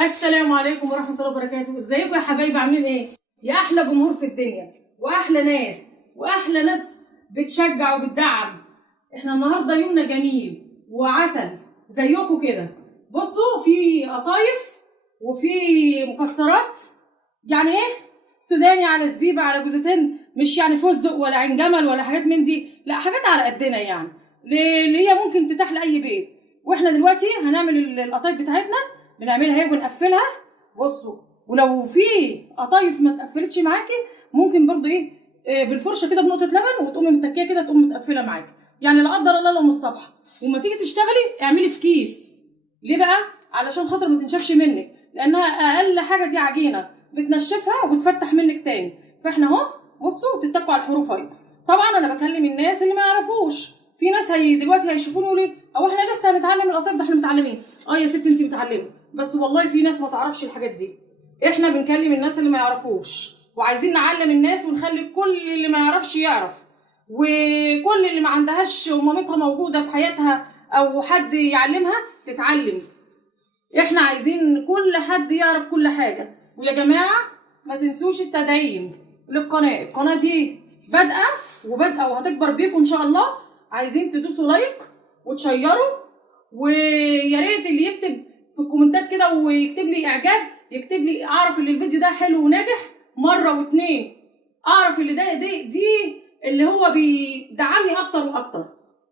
السلام عليكم ورحمة الله وبركاته. ازيكم يا حبايبي؟ عاملين ايه؟ يا احلى جمهور في الدنيا واحلى ناس واحلى ناس بتشجع وبتدعم. احنا النهارده يومنا جميل وعسل زيكم كده. بصوا، في قطايف وفي مكسرات، يعني ايه؟ سوداني على زبيبه على جوزتين، مش يعني فستق ولا عين جمل ولا حاجات من دي، لا حاجات على قدنا يعني اللي هي ممكن تتاح لاي بيت. واحنا دلوقتي هنعمل القطايف بتاعتنا، بنعملها اهي وبنقفلها. بصوا، ولو في قطايف ما اتقفلتش معاكي ممكن برضو ايه، بالفرشه كده بنقطه لبن وتقومي متكيه كده تقوم متقفله معاكي. يعني لا قدر الله لو مصطبحه وما تيجي تشتغلي اعملي في كيس. ليه بقى؟ علشان خاطر ما تنشفش منك، لانها اقل حاجه دي عجينه بتنشفها وبتفتح منك تاني. فاحنا اهو بصوا بتتكوا على الحروف اهي. طبعا انا بكلم الناس اللي ما يعرفوش. في ناس دلوقتي هيشوفوني يقولوا لي هو احنا لسه هنتعلم القطايف؟ ده احنا متعلمين. يا ستي انت متعلمه، بس والله في ناس ما تعرفش الحاجات دي. احنا بنكلم الناس اللي ما يعرفوش، وعايزين نعلم الناس ونخلي كل اللي ما يعرفش يعرف، وكل اللي ما عندهاش ومامتها موجوده في حياتها او حد يعلمها تتعلم. احنا عايزين كل حد يعرف كل حاجه. ويا جماعه ما تنسوش التدعيم للقناه. القناه دي بادئه وهتكبر بيكم ان شاء الله. عايزين تدوسوا لايك وتشيروا، ويا ريت اللي يكتب في الكومنتات كده ويكتب لي اعجاب، يكتب لي اعرف ان الفيديو ده حلو وناجح مره واتنين، اعرف اللي ده دي اللي هو بيدعمني اكتر واكتر.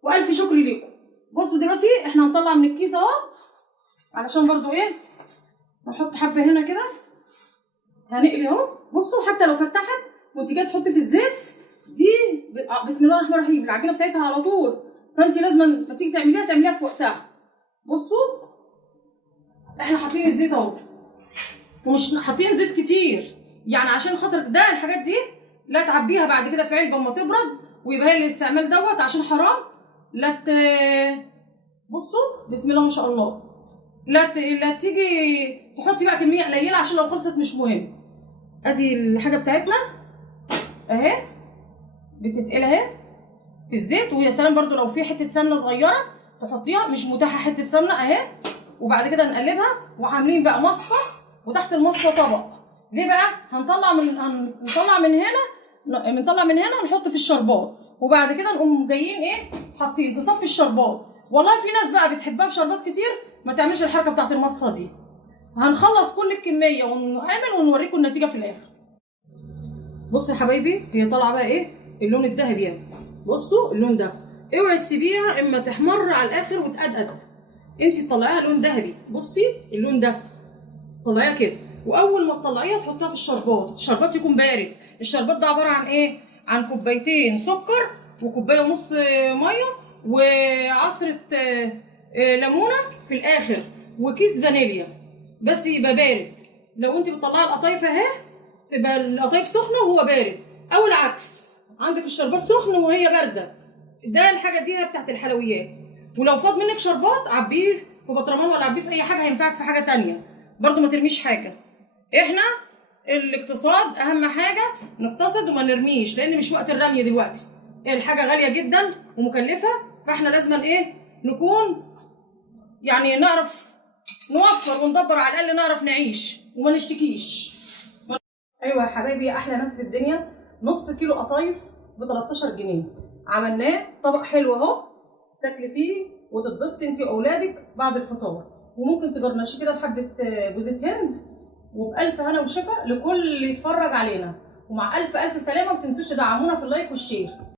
والف شكر ليكم. بصوا دلوقتي احنا هنطلع من الكيس اهو، علشان برضو ايه، نحط حبه هنا كده، هنقلي اهو. بصوا حتى لو فتحت وانت جايه تحطي في الزيت دي، بسم الله الرحمن الرحيم، العجينه بتاعتها على طول. فانت لازم لما تيجي تعمليها في وقتها. بصوا احنا حاطين الزيت اهو، ومش حاطين زيت كتير، يعني عشان خاطر ده الحاجات دي لا تعبيها بعد كده في علبه اما تبرد ويبقى هي الاستعمال دوت، عشان حرام. لا بصوا بسم الله ما شاء الله، لا تيجي تحطي بقى كميه قليله عشان لو خلصت مش مهم. ادي الحاجه بتاعتنا اهي بتتقل اهي في الزيت. ويا سلام برضو لو في حته سمنه صغيره تحطيها، مش متاحه حته سمنه اهي. وبعد كده نقلبها، وعاملين بقى مصفى وتحت المصفى طبق. ليه بقى؟ هنطلع من هنا نحط في الشربات، وبعد كده نقوم جايين ايه حاطين تصفي الشربات. والله في ناس بقى بتحبها بشربات كتير ما تعملش الحركه بتاعت المصفى دي. هنخلص كل الكميه ونعمل ونوريكم النتيجه في الاخر. بصوا يا حبايبي، هي طالعه بقى ايه اللون الذهبي يعني. بصوا اللون ده، اوعي تسيبيها اما تحمر على الاخر وتقدقد. انت تطلعيها لون ذهبي. بصي اللون ده طلعيها كده، واول ما تطلعيها تحطيها في الشربات يكون بارد. الشربات ده عباره عن ايه؟ عن كوبايتين سكر وكوبايه ونص ميه وعصره ليمونه في الاخر وكيس فانيليا، بس يبقى بارد. لو انت بتطلعي القطايف اهي تبقى القطايف سخنه وهو بارد، او العكس عندك الشربات سخن وهي بارده. ده الحاجه دي بتاعت الحلويات. ولو فاض منك شربات عبيه في بطرمان ولا عبيه في اي حاجه هينفعك في حاجه تانية برضو، ما ترميش حاجه. احنا الاقتصاد اهم حاجه، نقتصد وما نرميش، لان مش وقت الرمي دلوقتي. الحاجه غاليه جدا ومكلفه، فاحنا لازم ايه نكون يعني نعرف نوفر وندبر، على الاقل نعرف نعيش وما نشتكيش. ايوه يا حبايبي يا احلى ناس في الدنيا، نص كيلو قطايف ب 13 جنيه. عملناه طبق حلو اهو، تاكلي فيه وتتبسطي انت واولادك بعد الفطار. وممكن تجرنشي كده بحبه جوزة هند، وبالف هنا وشفا لكل اللي يتفرج علينا. ومع الف سلامه. ما تنسوش تدعمونا في اللايك والشير.